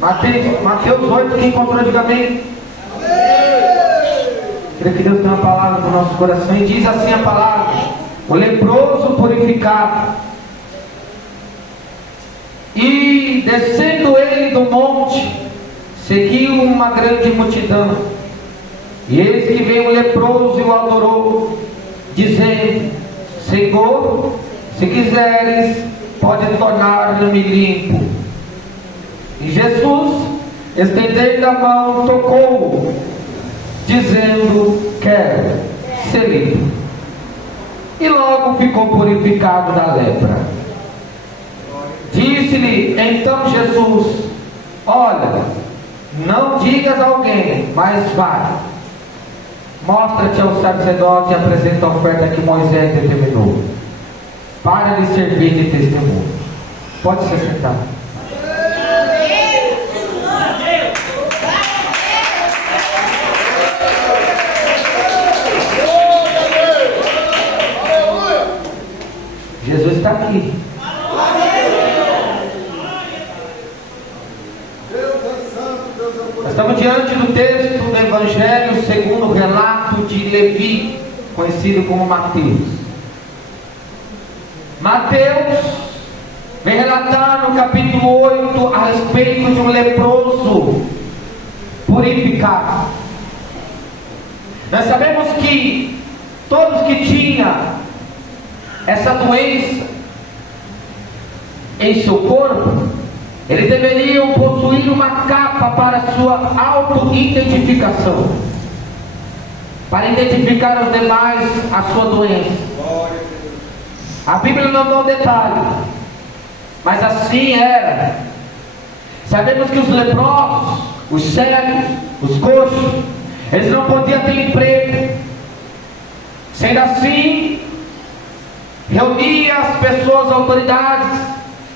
Mateus 8, quem encontrou, diga amém. Creio que Deus tem uma palavra no nosso coração e diz assim a palavra: o leproso purificado. E descendo ele do monte, seguiu uma grande multidão. E eis que veio o leproso e o adorou, dizendo: Senhor, se quiseres, pode tornar-me limpo. E Jesus, estendendo a mão, tocou-o, dizendo: quero ser limpo. E logo ficou purificado da lepra. Disse-lhe então Jesus: olha, não digas a alguém, mas vai, mostra-te ao sacerdote e apresenta a oferta que Moisés determinou, para lhe servir de testemunho. Pode se sentar. Jesus está aqui. Nós estamos diante do texto do Evangelho segundo o relato de Levi, conhecido como Mateus. Mateus vem relatar no capítulo 8 a respeito de um leproso purificado. Nós sabemos que todos que tinham essa doença em seu corpo, eles deveriam possuir uma capa para sua auto-identificação, para identificar os demais a sua doença. A Bíblia não dá um detalhe, mas assim era. Sabemos que os leprosos, os cegos, os coxos, eles não podiam ter emprego. Sendo assim, reunia as pessoas, autoridades,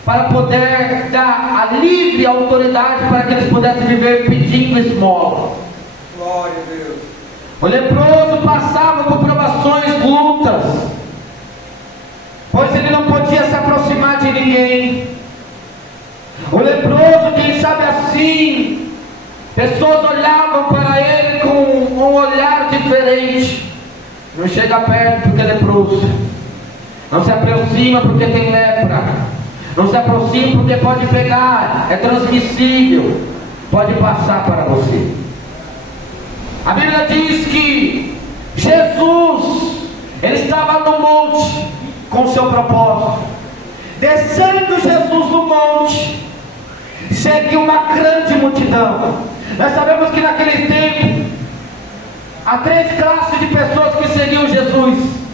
para poder dar a livre autoridade para que eles pudessem viver pedindo esmola. Glória a Deus. O leproso passava por provações, lutas, pois ele não podia se aproximar de ninguém. O leproso, quem sabe assim, pessoas olhavam para ele com um olhar diferente. Não chega perto porque é leproso. Não se aproxima porque tem lepra. Não se aproxima porque pode pegar, é transmissível, pode passar para você. A Bíblia diz que Jesus, ele estava no monte com seu propósito. Descendo Jesus no monte, seguiu uma grande multidão. Nós sabemos que naquele tempo há três classes de pessoas que seguiam Jesus.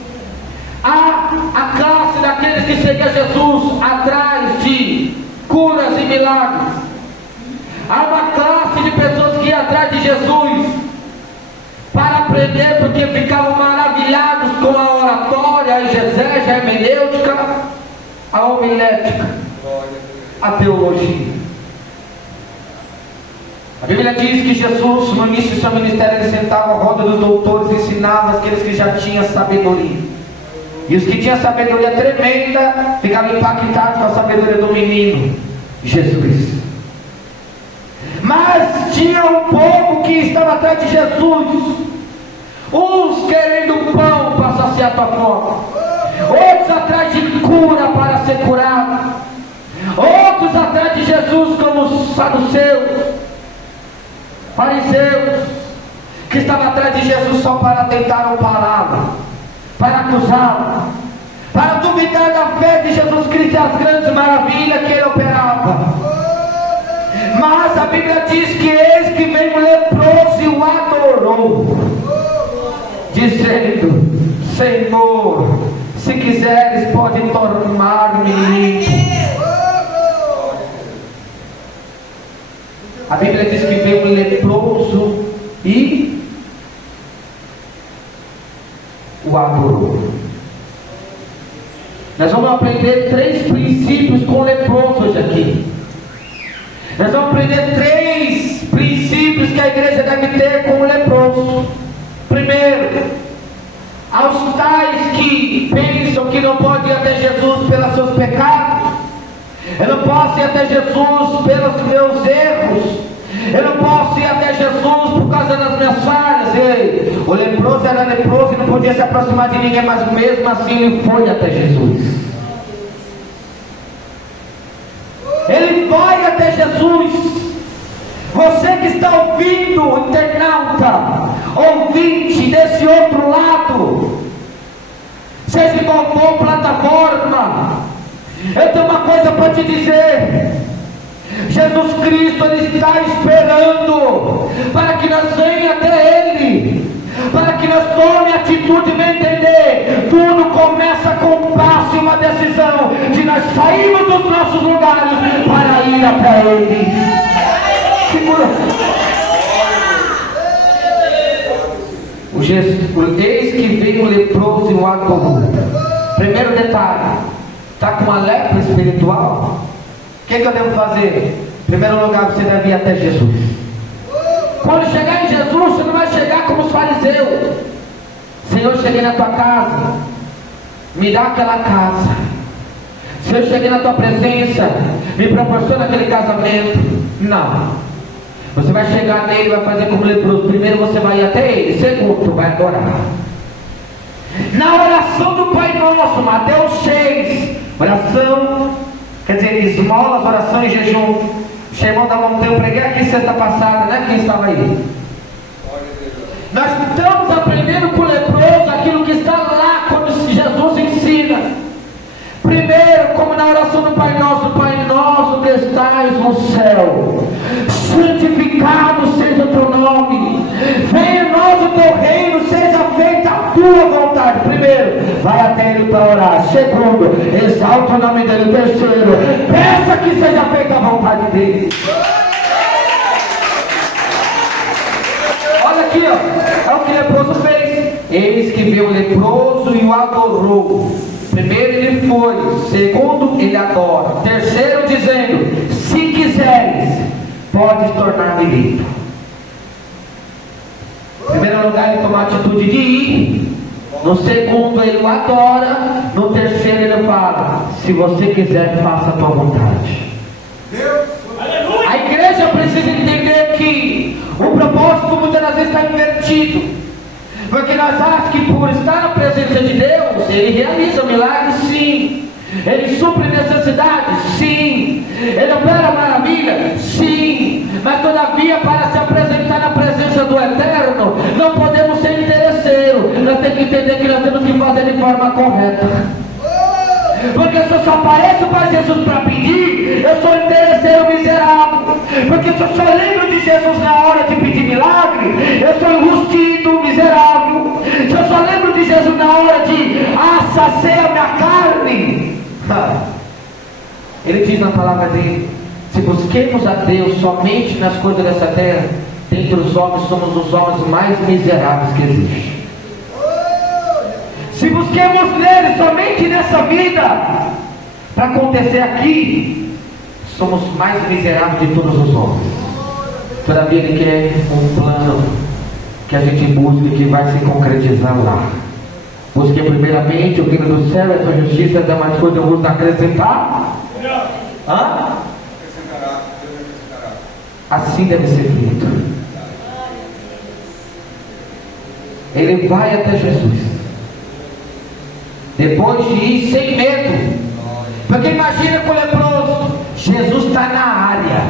Há a classe daqueles que seguiam Jesus atrás de curas e milagres. Há uma classe de pessoas que iam atrás de Jesus para aprender, porque ficavam maravilhados com a oratória, a exegese, a hermenêutica, a homilética, a teologia. A Bíblia diz que Jesus, no início do seu ministério, ele sentava à roda dos doutores e ensinava aqueles que já tinham sabedoria. E os que tinham sabedoria tremenda ficavam impactados com a sabedoria do menino Jesus. Mas tinha um povo que estava atrás de Jesus, uns querendo pão para saciar tua fome, outros atrás de cura para ser curado, outros atrás de Jesus como os saduceus, fariseus, que estavam atrás de Jesus só para tentar pará-lo, para acusá-lo, para duvidar da fé de Jesus Cristo e as grandes maravilhas que ele operava. Mas a Bíblia diz que eis que veio um leproso e o adorou, dizendo: Senhor, se quiseres, pode tornar-me limpo. A Bíblia diz que veio um leproso e o adorou. Nós vamos aprender três princípios com o leproso hoje aqui. Nós vamos aprender três princípios que a igreja deve ter com o leproso. Primeiro, aos tais que pensam que não podem ir até Jesus pelos seus pecados, eu não posso posso ir até Jesus pelos meus erros. Eu não posso ir até Jesus por causa das minhas falhas. Ei, o leproso era leproso e não podia se aproximar de ninguém, mas mesmo assim ele foi até Jesus. Ele vai até Jesus. Você que está ouvindo, internauta, ouvinte desse outro lado, seja em qual for plataforma, eu tenho uma coisa para te dizer. Jesus Cristo, Ele está esperando para que nós venhamos até Ele, para que nós tomemos atitude de entender. Tudo começa com um passo e uma decisão de nós sairmos dos nossos lugares para ir até Ele. Segura. Eis que veio o leproso e o adorou. Primeiro detalhe, está com uma lepra espiritual? O que eu devo fazer? Em primeiro lugar, você deve ir até Jesus. Quando chegar em Jesus, você não vai chegar como os fariseus. Senhor, cheguei na tua casa, me dá aquela casa. Senhor, cheguei na tua presença, me proporciona aquele casamento. Não. Você vai chegar nele e vai fazer como leproso. Primeiro você vai ir até ele. Segundo, vai adorar. Na oração do Pai Nosso, Mateus 6, oração, quer dizer, esmolas, oração e jejum. O sermão da montanha, eu preguei aqui sexta passada, né? Quem estava aí? Nós estamos aprendendo com o leproso aquilo que está lá quando Jesus ensina. Primeiro, como na oração do Pai Nosso que estais no céu, santificado seja o teu nome, venha a nós o teu reino, seja feita a tua vontade. Primeiro, vai até ele para orar. Segundo, exalta o nome dele. Terceiro, peça que seja feita a vontade dele. Olha aqui, ó, é o que o leproso fez. Eis que veio o leproso e o adorou. Primeiro ele foi, segundo ele adora, terceiro dizendo, se quiseres, podes tornar-me limpo. Em primeiro lugar ele toma a atitude de ir, no segundo ele o adora, no terceiro ele fala, se você quiser, faça a tua vontade. A igreja precisa entender que o propósito muitas das vezes está invertido. Porque nós achamos que por estar na presença de Deus, Ele realiza milagres, sim. Ele supre necessidades, sim. Ele opera maravilha, sim. Mas todavia, para se apresentar na presença do Eterno, não podemos ser interesseiros. Nós temos que entender que nós temos que fazer de forma correta. Porque se eu só apareço para Jesus para pedir, eu sou interesseiro miserável. Porque se eu só lembro de Jesus na hora de pedir milagre, eu sou enrustido, miserável. Se eu só lembro de Jesus na hora de saciar a minha carne, ele diz na palavra dele, se busquemos a Deus somente nas coisas dessa terra, dentre os homens somos os homens mais miseráveis que existem. Se busquemos nele somente nessa vida, para acontecer aqui, somos mais miseráveis de todos os homens. Todavia ele quer um plano que a gente busque, que vai se concretizar lá. Busque primeiramente o reino do céu e a sua justiça, as demais coisas eu vos acrescentar. Hã? Assim deve ser feito. Ele vai até Jesus. Depois de ir sem medo. Porque imagina com o leproso. Jesus está na área.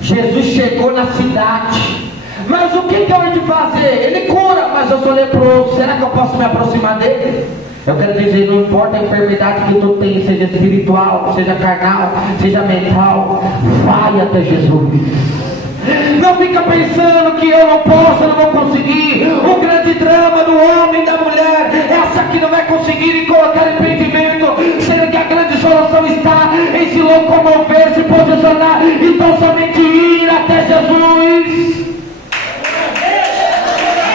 Jesus chegou na cidade. Mas o que eu hei de fazer? Ele cura, mas eu sou leproso. Será que eu posso me aproximar dele? Eu quero dizer, não importa a enfermidade que tu tem, seja espiritual, seja carnal, seja mental, vai até Jesus. Não fica pensando que eu não posso, eu não vou conseguir. O grande drama do homem e da mulher é achar que não vai conseguir e colocar empreendimento, sendo que a grande solução está em se locomover, se posicionar, então somente ir até Jesus.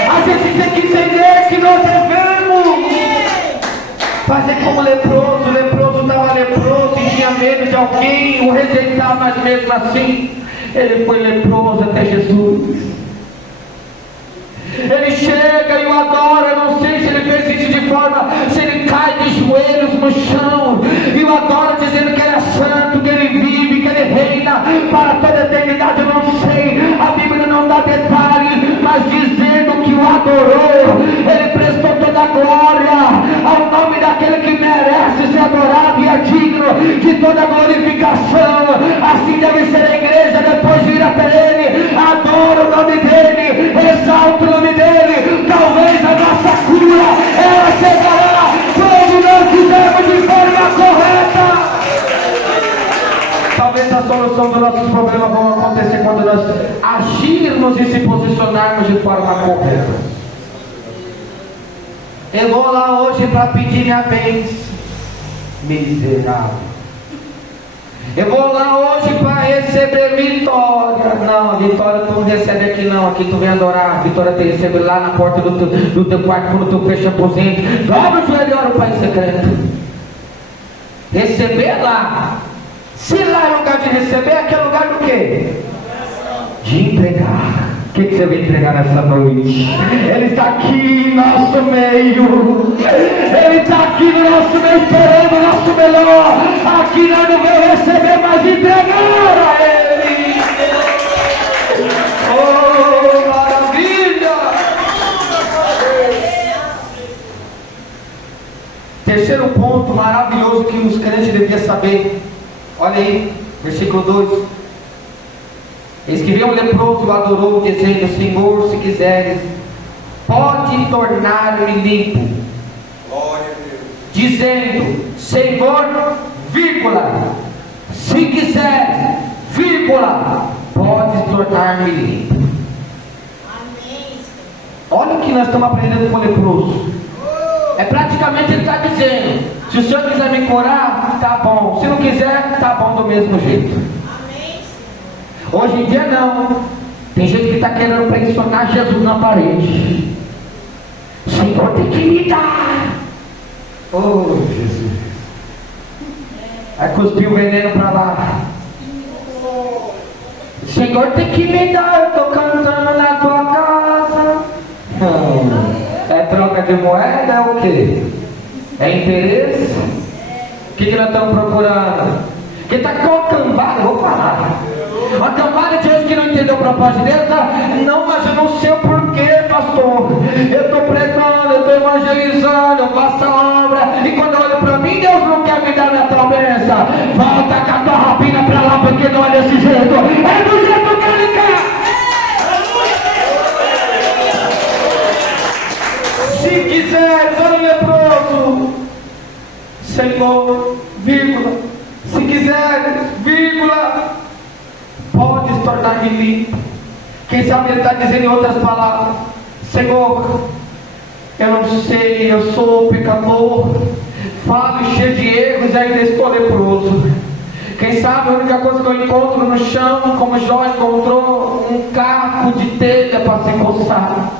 A gente tem que entender que nós devemos fazer como leproso. O leproso estava leproso e tinha medo de alguém o rejeitar, mas mesmo assim ele foi leproso até Jesus. Ele chega e o adora. Eu não sei se ele fez isso de forma, se ele cai de joelhos no chão e o adora dizendo que ele é santo, que ele vive para toda a eternidade. Eu não sei, a Bíblia não dá detalhe, mas dizendo que o adorou, ele prestou toda a glória ao nome daquele que merece ser adorado e é digno de toda a glorificação. Assim deve ser a igreja depois de ir até ele, adora o nome dele, exalta o nome dele. Talvez a nossa cura, ela chegará quando nós fizermos de forma correta. Talvez a solução dos nossos problemas vão acontecer quando nós agirmos e se posicionarmos de forma correta. Eu vou lá hoje para pedir minha bênção, miserável. Eu vou lá hoje para receber vitória. Não, vitória tu não recebe aqui não. Aqui tu vem adorar. Vitória tu recebe lá na porta do teu quarto, quando tu fecha a aposento. Dobra o joelho e ora o Pai secreto. Receber lá. Se lá é lugar de receber, aqui é lugar do quê? De entregar. O que você vai entregar nessa noite? Ele está aqui em nosso meio. Ele está aqui no nosso meio, esperando o nosso melhor. Aqui nós não vamos receber, mas entregar a Ele. Oh, maravilha! Terceiro ponto maravilhoso que os crentes deviam saber. Olha aí, versículo 2. Eis que veio um leproso, o adorou, dizendo: Senhor, se quiseres, pode tornar-me limpo. Glória a Deus. Dizendo: Senhor, vírgula, se quiseres, vírgula, pode tornar-me limpo. Amém. Olha o que nós estamos aprendendo com o leproso. É praticamente ele está dizendo: se o Senhor quiser me curar, tá bom. Se não quiser, tá bom do mesmo jeito. Hoje em dia não. Tem gente que está querendo pressionar Jesus na parede. O Senhor tem que me dar. Oh, Jesus. Aí cuspiu o veneno para lá. O Senhor tem que me dar. Eu estou cantando na tua casa. É troca de moeda? É o quê? É interesse? O que nós estamos procurando? Que está com a cambada, vou falar. Uma cambada de gente que não entendeu o propósito de Deus. Não, mas eu não sei o porquê, pastor. Eu estou pregando, eu estou evangelizando, eu faço a obra. E quando eu olho para mim, Deus não quer me dar minha tal bênção. Volta com a tua rapina para lá, porque não é desse jeito. É do jeito que Ele quer. Se quiseres, olha o leproso. Senhor, vírgula, se quiseres, vírgula, podes tornar-me limpo. Quem sabe ele está dizendo em outras palavras: Senhor, eu não sei, eu sou pecador, falho cheio de erros e ainda estou leproso. Quem sabe a única coisa que eu encontro no chão, como Jó encontrou, um caco de telha para se coçar.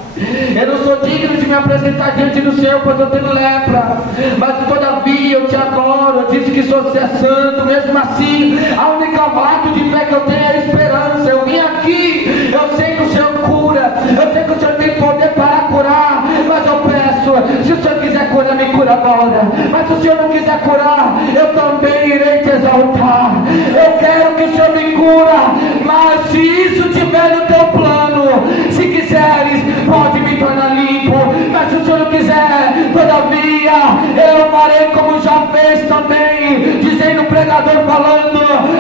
Eu não sou digno de me apresentar diante do Senhor, pois eu tenho lepra. Mas todavia eu te adoro. Eu disse que sou ser santo. Mesmo assim, a única ato de fé que eu tenho é a esperança. Eu vim aqui, eu sei que o Senhor cura, eu sei que o Senhor tem poder para curar. Mas eu peço, se o Senhor quiser curar, me cura agora. Mas se o Senhor não quiser curar, eu também irei te exaltar. Eu quero que o Senhor me cura, mas se isso tiver no teu plano, se quiseres, pode me tornar limpo. Mas se o Senhor não quiser, todavia eu farei como já fez também. Dizendo o pregador falando,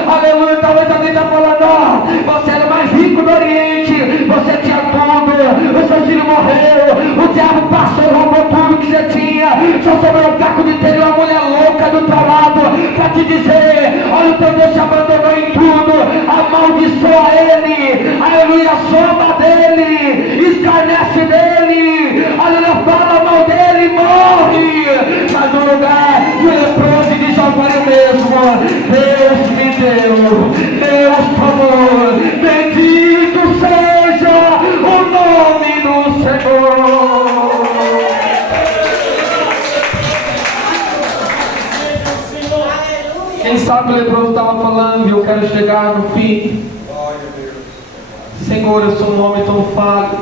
aleluia. Talvez alguém está falando: ó, você era mais rico do Oriente, você tinha tudo, o seu filho morreu, o diabo passou e roubou tudo que você tinha, só sobrou um caco de telha e uma mulher louca do teu lado para te dizer: olha, o teu Deus te abandonou em tudo, amaldiçoa ele, aleluia, soma dele, escarnece dele, aleluia, fala mal dele e morre. Mas no lugar do leproso diz agora mesmo: Deus me deu, Deus favor, bendito seja o nome do Senhor. Quem sabe o leproso estava falando: eu quero chegar no fim. Senhor, eu sou um homem tão falho,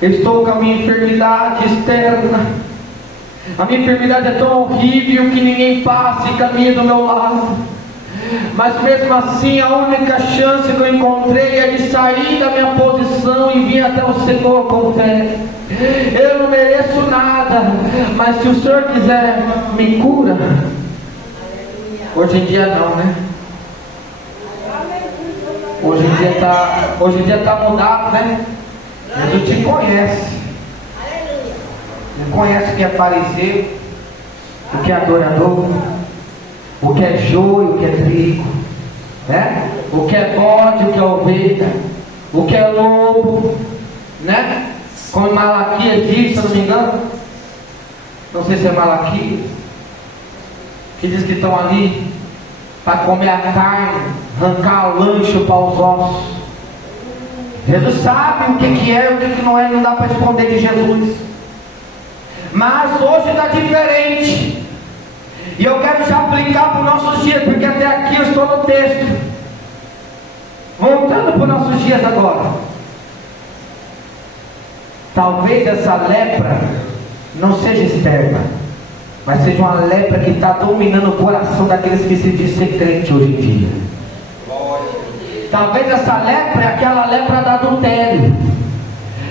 eu estou com a minha enfermidade externa, a minha enfermidade é tão horrível que ninguém passa e caminha do meu lado. Mas mesmo assim, a única chance que eu encontrei é de sair da minha posição e vir até o Senhor com fé. Eu não mereço nada, mas se o Senhor quiser, me cura. Hoje em dia não, né? Hoje em dia está mudado, né? Jesus te conhece. Ele conhece o que é fariseu, o que é adorador, o que é joio, o que é trigo, né? O que é bode, o que é ovelha, o que é lobo, né? Como Malaquias diz, se eu não me engano, não sei se é Malaquias, que diz que estão ali para comer a carne, arrancar o lanche para os ossos. Jesus sabe o que é e o que não é, não dá para esconder de Jesus. Mas hoje está diferente. E eu quero já aplicar para os nossos dias, porque até aqui eu estou no texto. Voltando para os nossos dias agora. Talvez essa lepra não seja externa, mas seja uma lepra que está dominando o coração daqueles que se dizem crente hoje em dia. Talvez essa lepra é aquela lepra do adultério,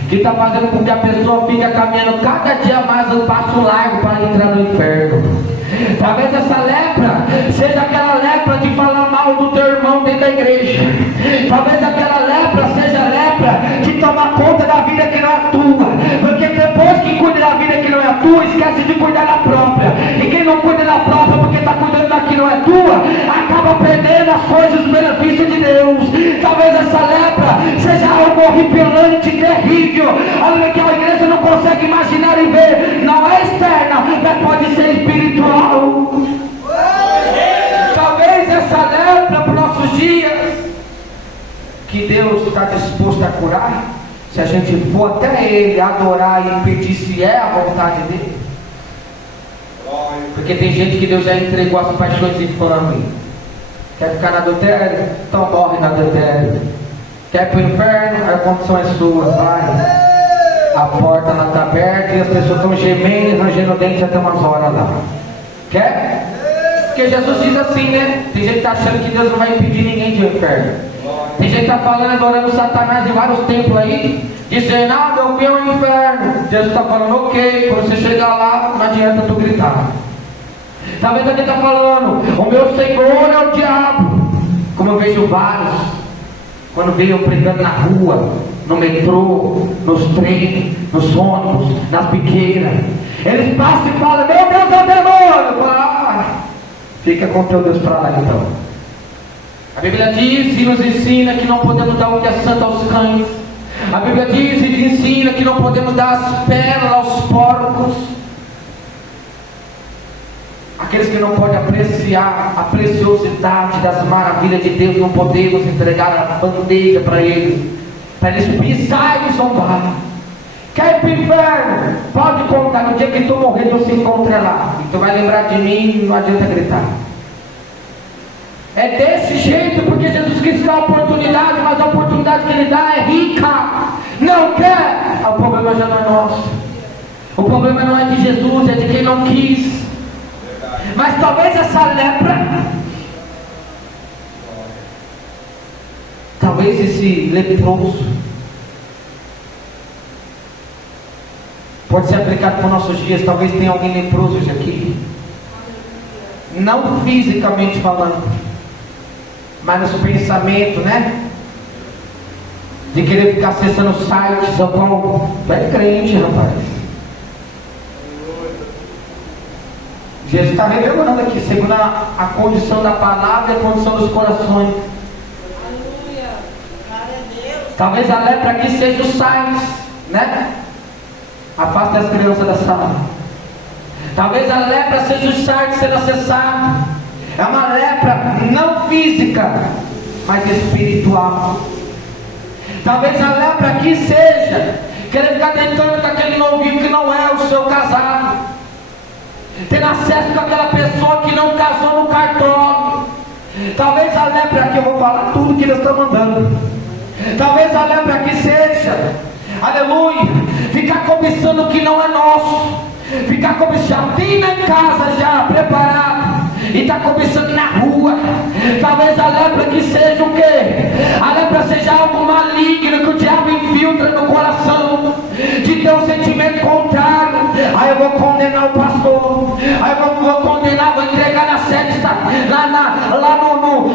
que está fazendo com que a pessoa fique caminhando cada dia mais um passo largo para entrar no inferno. Talvez essa lepra seja aquela lepra de falar mal do teu irmão dentro da igreja. Talvez aquela lepra seja a lepra de tomar conta da vida que não é tua. Porque depois que cuida da vida que não é tua, esquece de cuidar da própria. E quem não cuida da própria porque está cuidando da que não é tua, acaba perdendo as coisas, os benefícios de Deus. Talvez essa lepra seja algo horripilante, terrível, algo que a igreja não consegue imaginar e ver. Não é externa, mas pode ser espiritual. Talvez essa lepra para os nossos dias, que Deus está disposto a curar, se a gente for até Ele adorar e pedir se é a vontade dEle. Porque tem gente que Deus já entregou as paixões infames. Quer ficar no adultério? Então morre no adultério. Quer ir para o inferno? A condição é sua, vai. A porta lá está aberta e as pessoas estão gemendo e rangendo o dente até umas horas lá. Quer? Porque Jesus diz assim, né? Tem gente que está achando que Deus não vai impedir ninguém de ir ao inferno. Tem gente que está falando, adorando Satanás em vários templos aí, dizendo, meu fim é o inferno. Jesus está falando, ok, quando você chegar lá, não adianta tu gritar. Talvez alguém está falando, o meu Senhor é o diabo. Como eu vejo vários, quando veio eu pregando na rua, no metrô, nos trens, nos ônibus, nas biqueiras, eles passam e falam, meu Deus é o demônio. Eu falo, fica com teu Deus para lá então. A Bíblia diz e nos ensina que não podemos dar o que é santo aos cães. A Bíblia diz e ensina que não podemos dar as pérolas aos porcos. Aqueles que não podem apreciar a preciosidade das maravilhas de Deus, não podemos entregar a bandeja para eles pisar e zombar. Quer ir para o inferno? Pode contar, no dia que tu morrer, tu se encontra lá. E tu vai lembrar de mim, não adianta gritar. É desse jeito, porque Jesus quis dar a oportunidade, mas a oportunidade que Ele dá é rica. Não quer? O problema já não é nosso. O problema não é de Jesus, é de quem não quis. Mas talvez essa lepra, talvez esse leproso, pode ser aplicado para os nossos dias. Talvez tenha alguém leproso hoje aqui, não fisicamente falando, mas nos pensamentos, né? De querer ficar acessando sites ao qual tu é crente, rapaz. Jesus está revelando aqui, segundo a condição da palavra e a condição dos corações. Aleluia. Glória a Deus. Talvez a lepra aqui seja os sites, né? Afaste as crianças da sala. Talvez a lepra seja os sites sendo acessados. É uma lepra não física, mas espiritual. Talvez a lepra aqui seja querer ficar tentando com aquele novinho que não é o seu casado, ter acesso com aquela pessoa que não casou no cartório. Talvez a lepra aqui, eu vou falar tudo que Deus está mandando. Talvez a lepra aqui seja, aleluia, ficar cobiçando o que não é nosso. Ficar cobiçando, já vim na casa já preparado, e está cobiçando na rua. Talvez a lepra que seja o quê? A lepra seja algo maligno que o diabo infiltra no coração, de ter um sentimento contrário. Aí eu vou condenar o pastor, aí eu vou condenar, vou entregar na sede,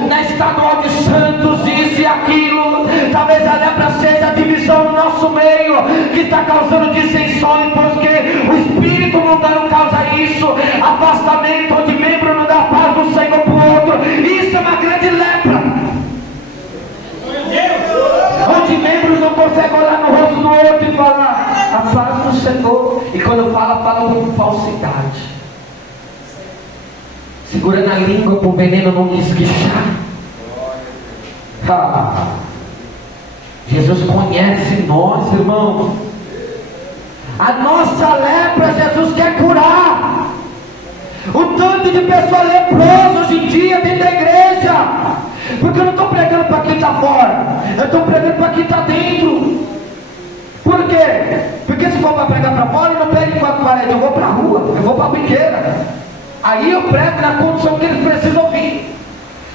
na estadual de Santos, isso e aquilo. Talvez a lepra seja a divisão no nosso meio, que está causando dissensões, porque o Espírito mundano causa isso, afastamento, onde membro não dá paz do Senhor para o outro. Isso é uma grande lepra, onde membros não conseguem olhar no rosto do outro e falar a paz do Senhor, e quando fala com falsidade, segurando a língua para o veneno não esguichar. Jesus conhece nós, irmãos. A nossa lepra Jesus quer curar. O tanto de pessoas leprosas hoje em dia dentro da igreja, porque eu não estou pregando para quem está fora, eu estou pregando para quem está dentro. Por quê? Porque se for para pregar para fora, eu não prego para a parede, eu vou para a rua, eu vou para a biqueira. Aí eu prego na condição que eles precisam ouvir.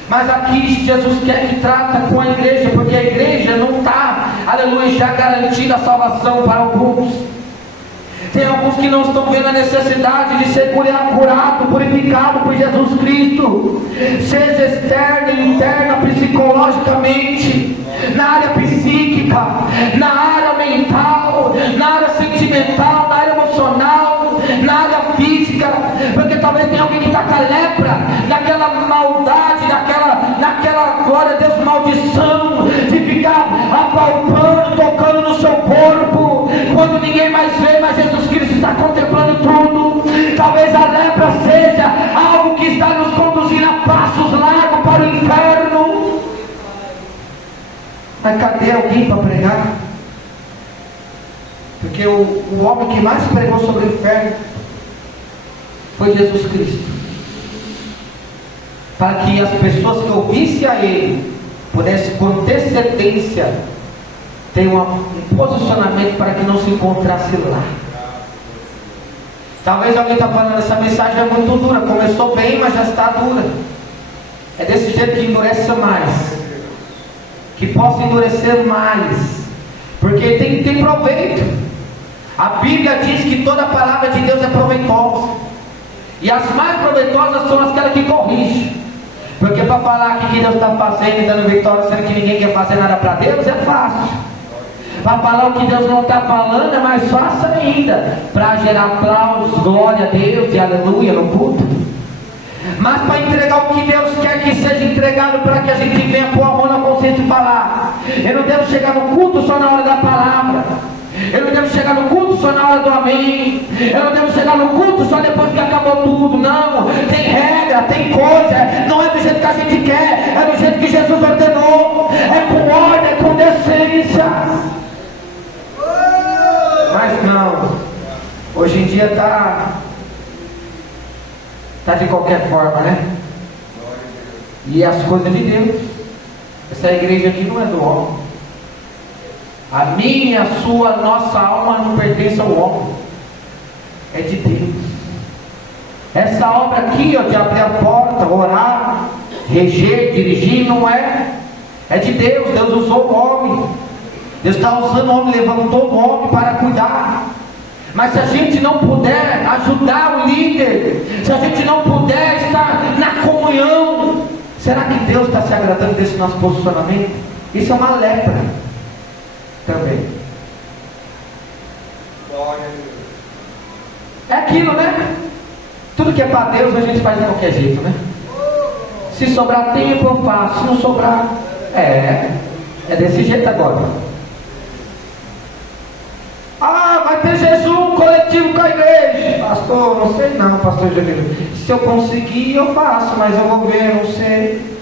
Mas aqui Jesus quer que trata com a igreja, porque a igreja não está, aleluia, já garantida a salvação para alguns. Tem alguns que não estão vendo a necessidade de ser curado, purificado por Jesus Cristo, seja externa e interna, psicologicamente, na área psíquica, na área mental, na área sentimental, na área emocional, na área física, porque talvez tenha alguém que está com a lepra, naquela maldade, naquela glória a Deus, maldição, de ficar apalpando, tocando no seu corpo, quando ninguém mais vê, mas Jesus Cristo está contemplando tudo. Talvez a lepra seja algo que está nos conduzindo a passos largos para o inferno. Mas cadê alguém para pregar? Porque o homem que mais pregou sobre o inferno foi Jesus Cristo, para que as pessoas que ouvissem a Ele pudessem com antecedência ter um posicionamento para que não se encontrasse lá. Talvez alguém está falando, essa mensagem é muito dura, começou bem, mas já está dura. É desse jeito que endurece mais, que possa endurecer mais, porque tem proveito. A Bíblia diz que toda a palavra de Deus é proveitosa, e as mais proveitosas são aquelas que corrigem. Porque para falar que Deus está fazendo e dando vitória, sendo que ninguém quer fazer nada para Deus, é fácil. Para falar o que Deus não está falando é mais fácil ainda, para gerar aplausos, glória a Deus e aleluia no culto. Mas para entregar o que Deus quer que seja entregado, para que a gente venha pôr a mão na consciência e falar: eu não devo chegar no culto só na hora da palavra, eu não devo chegar no culto só na hora do amém, eu não devo chegar no culto só depois que acabou tudo. Não, tem regra, tem coisa, não é do jeito que a gente quer, é do jeito que Jesus ordenou, é com ordem, é com decência. Mas não, hoje em dia está de qualquer forma, né? E as coisas de Deus, essa igreja aqui não é do homem. A minha, a sua, a nossa alma não pertence ao homem, é de Deus. Essa obra aqui, ó, de abrir a porta, orar, reger, dirigir, não é de Deus. Deus usou o homem, Deus está usando o homem, levantou o homem para cuidar. Mas se a gente não puder ajudar o líder, se a gente não puder estar na comunhão, será que Deus está se agradando desse nosso posicionamento? Isso é uma lepra também. É aquilo, né? Tudo que é para Deus a gente faz de qualquer jeito, né? Se sobrar tempo eu faço, se não sobrar, é desse jeito agora. Vai ter jejum coletivo com a igreja. Pastor, não sei não, pastor Jamil. Se eu conseguir eu faço, mas eu vou ver, não sei.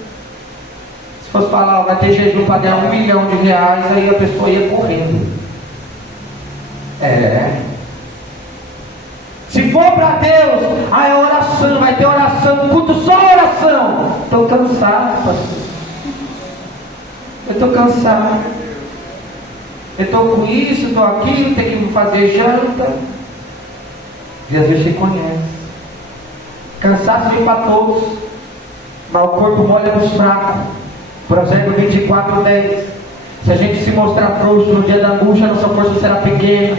Se fosse falar, vai ter jejum para ganhar R$1 milhão, aí a pessoa ia correndo. Se for para Deus, é oração, vai ter oração, culto só oração. Estou cansado, pastor. Eu estou cansado. Eu estou com isso, estou aquilo, tenho que fazer janta. Jesus te conhece. Cansaço vem para todos. mas o corpo molha nos fracos. Provérbios 24:10. Se a gente se mostrar frouxo no dia da angústia, nossa força será pequena.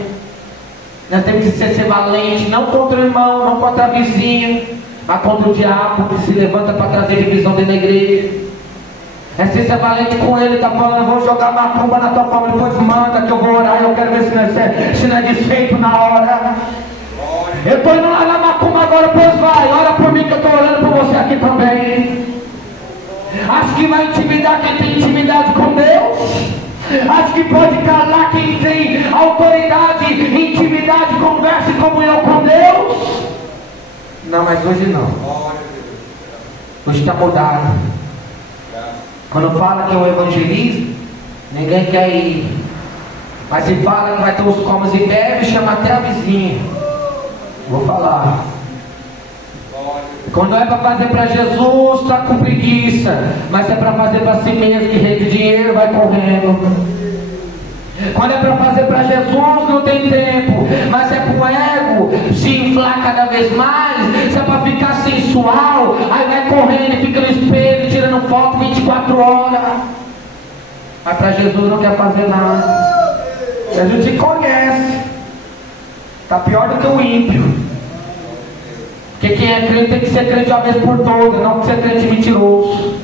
Nós temos que ser valente, não contra o irmão, não contra a vizinha, mas contra o diabo que se levanta para trazer divisão dentro da igreja. É ser valente com ele, tá falando, eu vou jogar macumba na tua palma, depois manda que eu vou orar, eu quero ver se não é desfeito na hora. Eu estou indo lá na macumba agora, pois vai, ora por mim que eu estou orando por você aqui também. Acho que vai intimidar quem tem intimidade com Deus. Acho que pode calar quem tem autoridade, intimidade, conversa e comunhão com Deus. Não, mas hoje não. Hoje está mudado. Quando fala que é o evangelismo, ninguém quer ir. Mas se fala que vai ter os comes e bebes, chama até a vizinha. Vou falar. Quando é para fazer para Jesus, está com preguiça. Mas se é para fazer para si mesmo, que rende dinheiro, vai correndo. Quando é para fazer para Jesus, não tem tempo. Mas se é para o ego se inflar cada vez mais, se é para ficar sensual, aí vai correndo e fica no espelho, tirando foto 24 horas. Mas para Jesus não quer fazer nada. Jesus te conhece. Está pior do que o ímpio. Porque quem é crente tem que ser crente uma vez por todas, não ser crente mentiroso.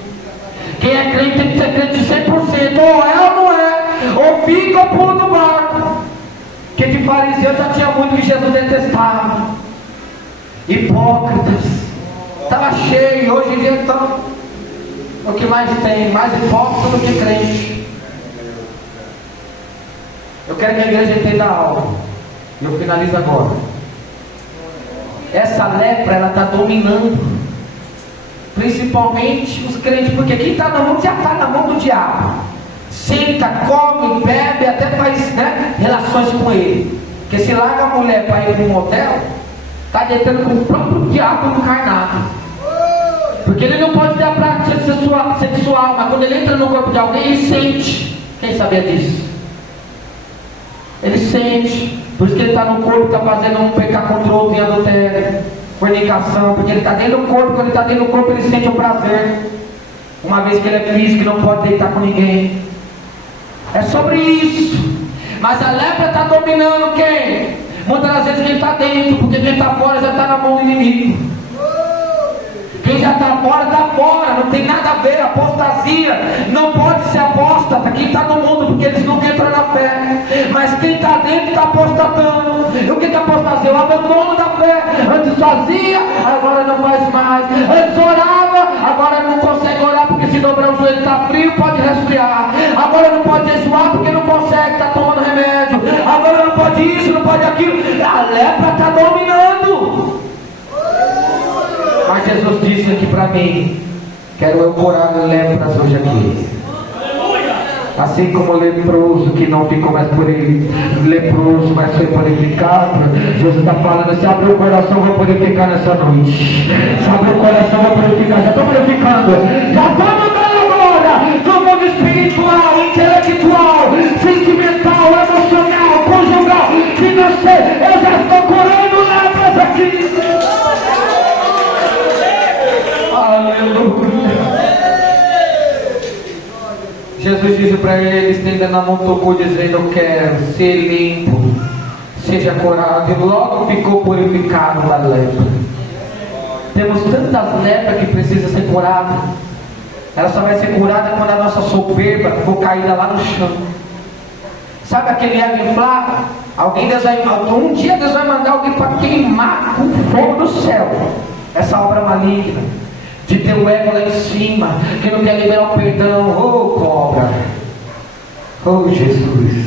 Quem é crente tem que ser crente 100%, ou é ou não é, ou fica ou pula do barco. Porque de fariseu já tinha muito que Jesus detestava. Hipócritas. Estava cheio, hoje em dia então, o que mais tem, mais hipócrita do que crente. Eu quero que a igreja entenda algo, e eu finalizo agora. Essa lepra, ela está dominando, principalmente os crentes, porque quem está no mundo já está na mão do diabo. Senta, come, bebe, até faz relações com ele. Porque se larga a mulher para ir para um motel, está deitando com o próprio diabo encarnado. Porque ele não pode ter a prática sexual, mas quando ele entra no corpo de alguém, ele sente. Quem sabia disso? Ele sente. Por isso que ele está no corpo, está fazendo um pecar contra o outro em adultério, fornicação, porque ele está dentro do corpo. Quando ele está dentro do corpo, ele sente o prazer, uma vez que ele é físico e não pode deitar com ninguém. É sobre isso. Mas a lepra está dominando quem? Muitas das vezes quem está dentro, porque quem está fora já está na mão do inimigo. Quem já está fora, não tem nada a ver. Apostasia não pode ser apóstata quem está no mundo, porque eles nunca entram na fé. Mas quem está dentro está apostatando. E o que é apostasia? O abandono da fé. Antes fazia, agora não faz mais. Antes orava, agora não consegue orar, porque se dobrar o joelho está frio, pode resfriar. Agora não pode jejuar porque não consegue, está tomando remédio. Agora não pode isso, não pode aquilo. A lepra está dominando. Mas Jesus disse aqui para mim: quero eu curar lepras hoje aqui. Assim como o leproso que não ficou mais por ele, leproso, mas foi purificado. Jesus está falando: se abre o coração, vou purificar nessa noite. Se abre o coração, vou purificar. Já estou purificando. Já estou mudando agora. Do mundo espiritual, intelectual, sentimental, emocional, conjugal, financeiro. Eu já estou curando lepras aqui. Aleluia. Jesus disse para ele, estendendo a mão, tocou, dizendo: eu quero ser limpo, seja curado. E logo ficou purificado da lepra. Temos tantas lepras que precisam ser curadas. Ela só vai ser curada quando a nossa soberba for caída lá no chão. Sabe aquele ego inflado? Um dia Deus vai mandar alguém para queimar com fogo do céu essa obra maligna de ter o ego lá em cima, que não quer liberar o perdão. Oh, cobra! Oh, Jesus!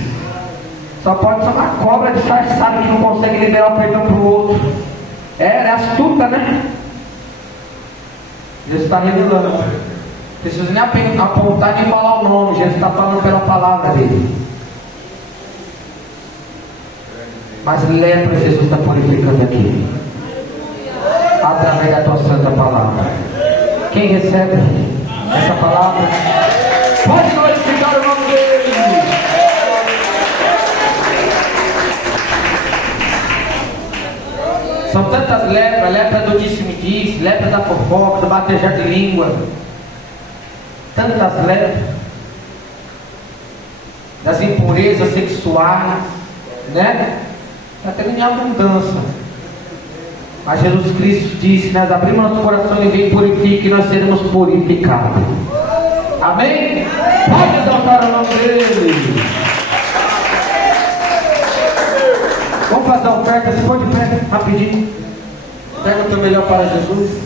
Só pode ser uma cobra disfarçada que não consegue liberar o perdão para o outro. É astuta, né? Jesus está revelando. Não precisa nem apontar nem falar o nome. Jesus está falando pela palavra dele. Mas lepra, Jesus está purificando aqui, através da tua santa palavra. Quem recebe essa palavra pode glorificar o nome dele. São tantas lepras, lepra do disse-me-disse, lepra da fofoca, do batejar de língua. Tantas lepras. Das impurezas sexuais, né? Está tendo em abundância. Mas Jesus Cristo disse: nós abrimos nosso coração e vem purifique, e nós seremos purificados. Amém? Pode exaltar o nome dele. Vamos fazer a oferta. Se for de pé, rapidinho. Pega o teu melhor para Jesus.